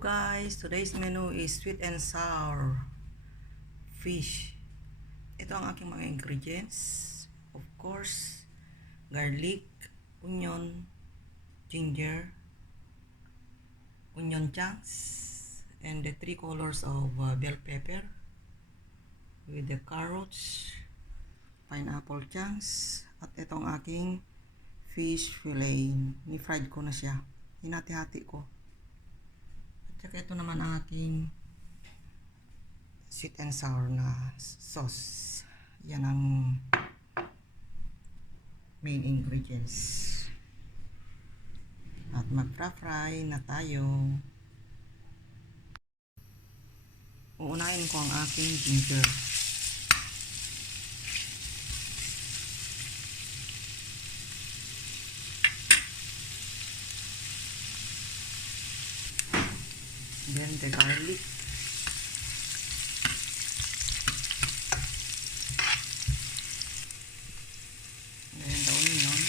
guys, today's menu is sweet and sour fish. Ito ang aking mga ingredients. Of course, garlic, onion, ginger, onion chunks, and the 3 colors of bell pepper with the carrots, pineapple chunks, at itong aking fish fillet. Ni-fried ko na siya. Hinati-hati ko. Tsaka ito naman ang aking sweet and sour na sauce. Yan ang main ingredients. At magfra-fry na tayo. Uunahin ko ang aking ginger. Then the garlic. Then the onion.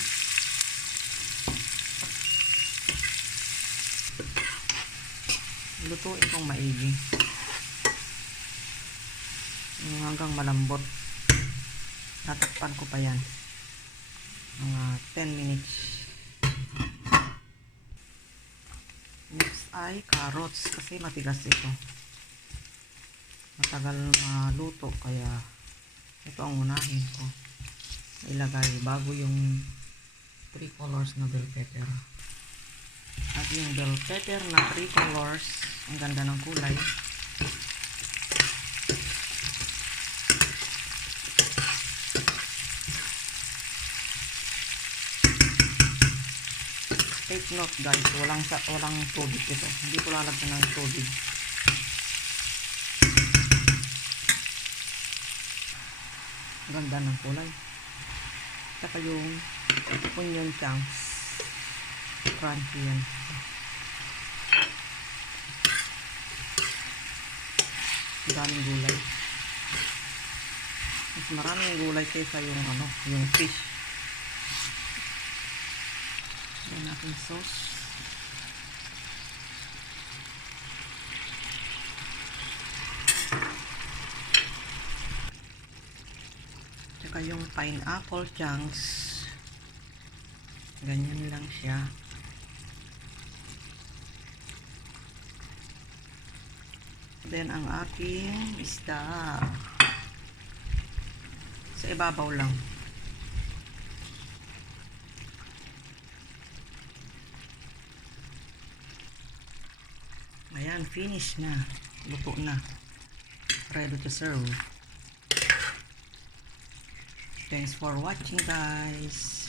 Lutuin kong maigi. Hanggang malambot. Tatakpan ko pa yan. Mga 10 minutes. Next ay carrots kasi matigas ito. Matagal maluto kaya ito ang unahin ko. Ilagay bago yung 3 colors na bell pepper. At yung bell pepper na 3 colors, ang ganda ng kulay. Take note guys, walang tubig ito. Hindi ko lalagyan ng tubig. Ganda ng kulay. Saka yung onion chunks. Crunchy yan. Daming gulay. Mas maraming gulay kaysa yung fish. Yan ating sauce. Tsaka yung pineapple chunks. Ganyan lang siya. Then ang aking isda. Sa ibabaw lang. Ayan, finish na. Luto na. Ready to serve. Thanks for watching guys.